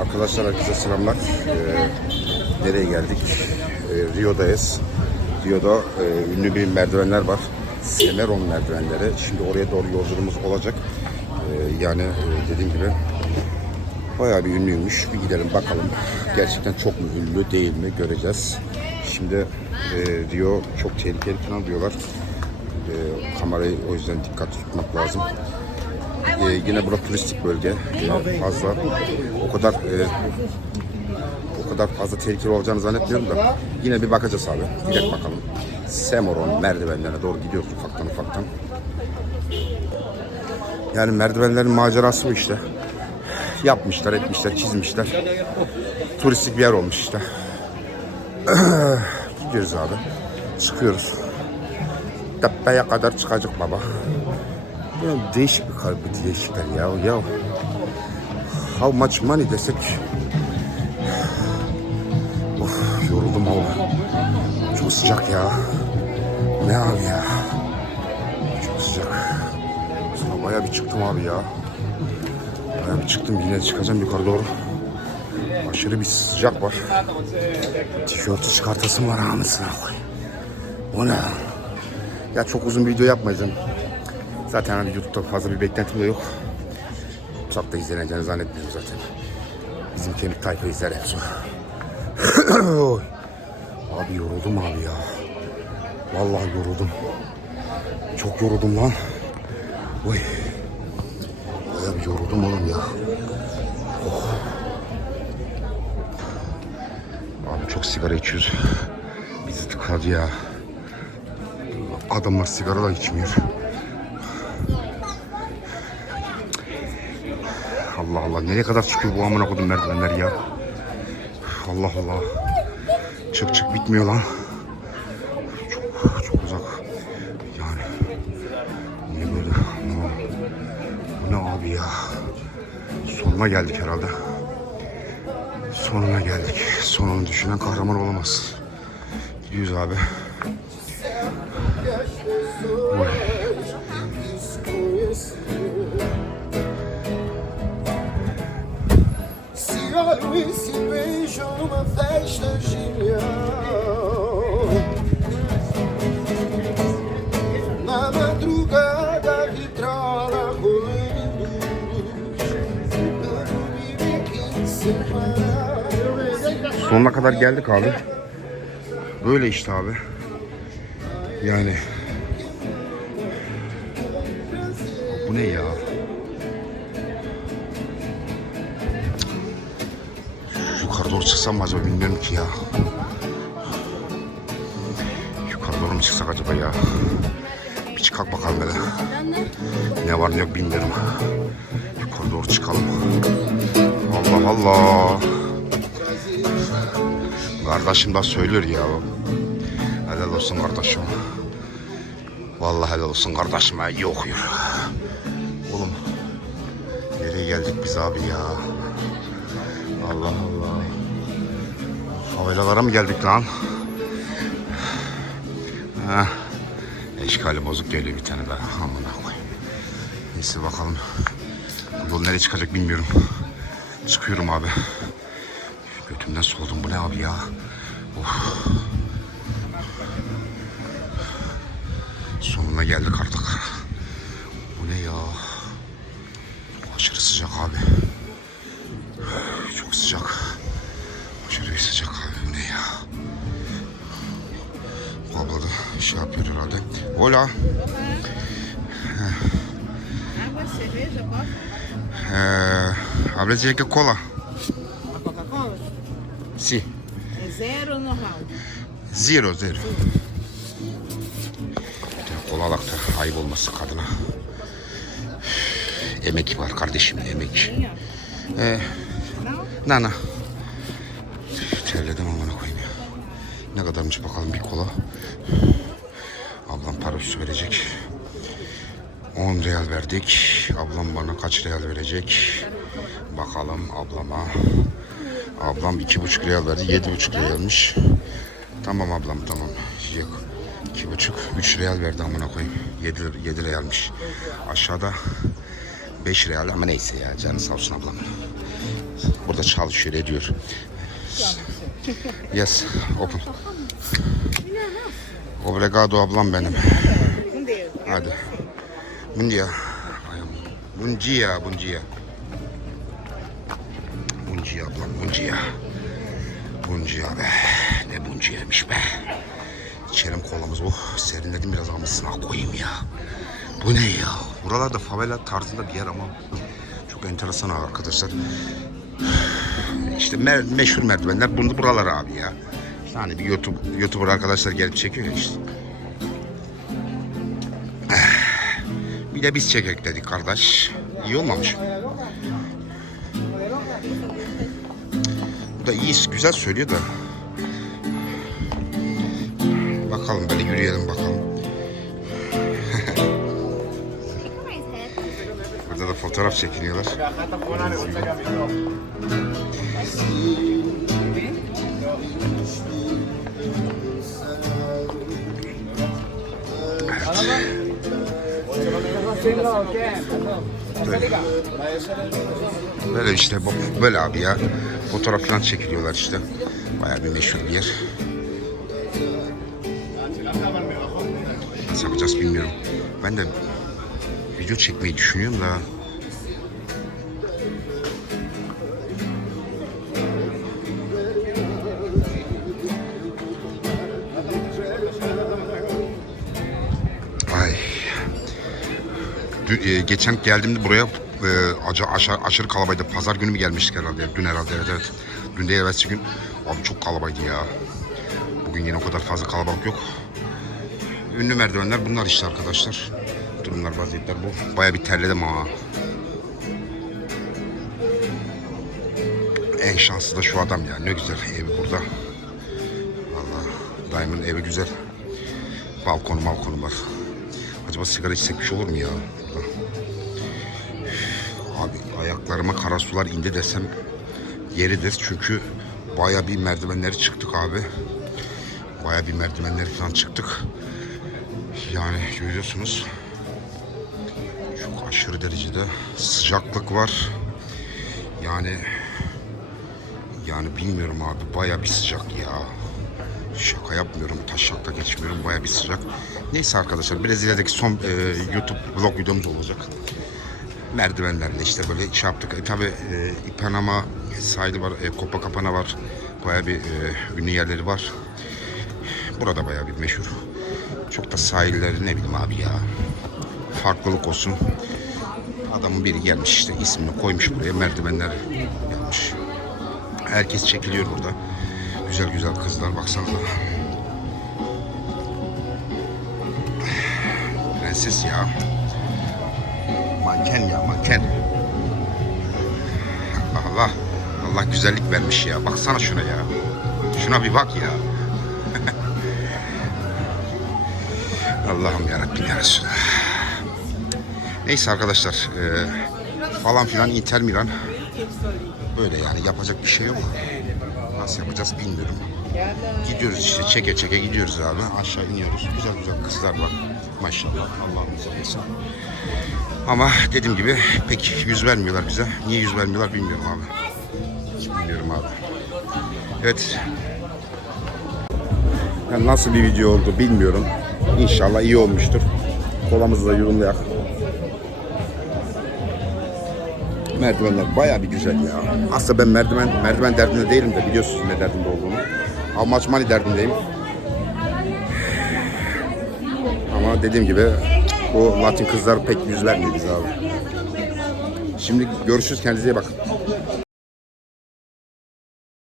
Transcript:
Arkadaşlar herkese selamlar. Ee, nereye geldik? Ee, Rio'dayız. Rio'da e, ünlü bir merdivenler var. Semeron merdivenleri. Şimdi oraya doğru yolculuğumuz olacak. Ee, yani e, dediğim gibi bayağı bir ünlüymüş. Bir gidelim bakalım. Gerçekten çok mu ünlü değil mi göreceğiz. Şimdi e, Rio çok tehlikeli falan diyorlar. E, kamerayı o yüzden dikkat tutmak lazım. Ee, yine burası turistik bölge. Yine fazla o kadar e, o kadar fazla tehlikeli olacağını zannetmiyorum da yine bir bakacağız abi. Gidelim bakalım. Semoron merdivenlerine doğru gidiyoruz ufaktan ufaktan. Yani merdivenlerin macerası bu işte. Yapmışlar, etmişler, çizmişler. Turistik bir yer olmuş işte. Gidiyoruz abi. Çıkıyoruz. Tepeye kadar çıkacak baba. Ya değişik bir kalbi değişikler ya. Ya how much money desek of yoruldum abi. Çok sıcak ya. Ne abi ya. Çok sıcak. Sonra bayağı bir çıktım abi ya. Bayağı bir çıktım yine çıkacağım yukarı doğru. Aşırı bir sıcak var. Tişörtü çıkartasım var anasını koyayım. O ne? Ya çok uzun bir video yapmayacağım. Zaten hani YouTube'da fazla bir beklentim de yok. Çok da izleneceğini zannetmiyorum zaten. Bizim kemik tayfa izler. Oy. abi yoruldum abi ya. Vallahi yoruldum. Çok yoruldum lan. Oy. Bayağı yoruldum oğlum ya. Oh. Abi çok sigara içiyoruz. Bizi tıkadı ya. Adamlar sigara da içmiyor. Allah nereye kadar çıkıyor bu amına kodum merdivenler ya. Allah Allah. Çık çık bitmiyor lan. Çok çok uzak. Yani ne böyle ne, bu ne abi ya. Sonuna geldik herhalde. Sonuna geldik. Sonunu düşünen kahraman olamaz. Gidiyoruz abi. Oy. E Na madrugada vitrola rolando Dando viver quem separa Sonuna kadar geldik abi. Böyle işte abi. Yani. Bu ne ya? Çıksam mı acaba bilmiyorum ki ya. Yukarı doğru mu çıksak acaba ya? Bir çıkak bakalım hele. Ne var ne yok bilmiyorum. Yukarı doğru çıkalım. Allah Allah. Kardeşim da söylüyor ya. Helal olsun kardeşim. Vallahi helal olsun kardeşim ha. Yok yok. Oğlum. Nereye geldik biz abi ya? Allah Allah. Havaylalara mı geldik lan? Ha. Eşkali bozuk geliyor bir tane daha. Amına koyayım. Neyse bakalım. Yol nereye çıkacak bilmiyorum. Çıkıyorum abi. Götümden soldum. Bu ne abi ya? Of. Sonuna geldik artık. Bu ne ya? Aşırı sıcak abi. Çok sıcak. Bir sıcak abi. Ne ya? Bu abla da şey yapıyor herhalde. Hola. Ee, habla que cola. A Coca-Cola? Si. Zero normal? Zero zero. Kolalakta ayıp olması kadına. Emek var kardeşim emek. Ee, nana. Terledim amına koyayım ya. Ne kadarmış bakalım bir kola. Ablam para üstü verecek. 10 real verdik. Ablam bana kaç real verecek? Bakalım ablama. Ablam iki buçuk real verdi. Yedi buçuk realmiş. Tamam ablam tamam. Yok. İki buçuk. Üç real verdi amına koyayım. Yedi, yedi realmiş. Aşağıda beş real ama neyse ya. Canı sağ olsun ablamın. burada çalışıyor ediyor. Yes, open. Obrigado ablam benim. Hadi. Bun dia. Bun dia, bun dia. Bun dia ablam, bun dia. Bun dia be. Ne bun cia'ymış be. İçelim kolamız. Oh serinledim biraz ama sınav koyayım ya. Bu ne ya? Buralarda favela tarzında bir yer ama çok enteresan arkadaşlar. İşte me- meşhur merdivenler bunu buralar abi ya. İşte hani bir YouTube YouTuber arkadaşlar gelip çekiyor işte. Bir de biz çekek dedik kardeş. İyi olmamış. mı? Bu da iyi, güzel söylüyor da. Bakalım böyle yürüyelim bakalım. Burada da fotoğraf çekiniyorlar. Böyle işte böyle abi ya. Fotoğraf çekiliyorlar işte. Bayağı bir meşhur bir yer. Nasıl yapacağız bilmiyorum. Ben de video çekmeyi düşünüyorum da geçen geldiğimde buraya e, aşağı, aşırı kalabaydı. Pazar günü mü gelmiştik herhalde? Dün herhalde evet evet. Dün değil evvelsi gün. Abi çok kalabaydı ya. Bugün yine o kadar fazla kalabalık yok. Ünlü merdivenler bunlar işte arkadaşlar. Durumlar vaziyetler bu. Baya bir terledim ha. En şanslı da şu adam ya. Ne güzel evi burada. Vallahi daimin evi güzel. Balkonu balkonu var. Acaba sigara içsek bir şey olur mu ya? Ayaklarıma kara sular indi desem yeridir. Çünkü baya bir merdivenleri çıktık abi. Baya bir merdivenleri falan çıktık. Yani görüyorsunuz. Çok aşırı derecede sıcaklık var. Yani yani bilmiyorum abi baya bir sıcak ya. Şaka yapmıyorum, taşakta geçmiyorum. Baya bir sıcak. Neyse arkadaşlar Brezilya'daki son e, YouTube vlog videomuz olacak. Merdivenlerle işte böyle şey yaptık. E, tabii e, Ipanema sahili var, e, Copacabana var. Baya bir e, ünlü yerleri var. Burada baya bir meşhur. Çok da sahilleri ne bileyim abi ya. Farklılık olsun. Adamın biri gelmiş işte ismini koymuş buraya merdivenler yapmış. Herkes çekiliyor burada. Güzel güzel kızlar baksanıza. Prenses ya. Manken ya manken. Allah Allah güzellik vermiş ya. Baksana şuna ya. Şuna bir bak ya. Allah'ım yarabbim ya Resulallah. Neyse arkadaşlar. eee, falan filan Inter Milan. Böyle yani yapacak bir şey yok. Nasıl yapacağız bilmiyorum. Gidiyoruz işte çeke çeke gidiyoruz abi. Aşağı iniyoruz. Güzel güzel kızlar var. Maşallah. Allah'ım izlesin. Ama dediğim gibi pek yüz vermiyorlar bize. Niye yüz vermiyorlar bilmiyorum abi. Bilmiyorum abi. Evet. Yani nasıl bir video oldu bilmiyorum. İnşallah iyi olmuştur. Kolamızı da yorumlayak. Merdivenler bayağı bir güzel ya. Aslında ben merdiven merdiven derdinde değilim de biliyorsunuz ne derdinde olduğumu. Much money derdindeyim. Ama dediğim gibi bu Latin kızlar pek yüz vermiyor bize abi. Şimdi görüşürüz kendinize iyi bakın.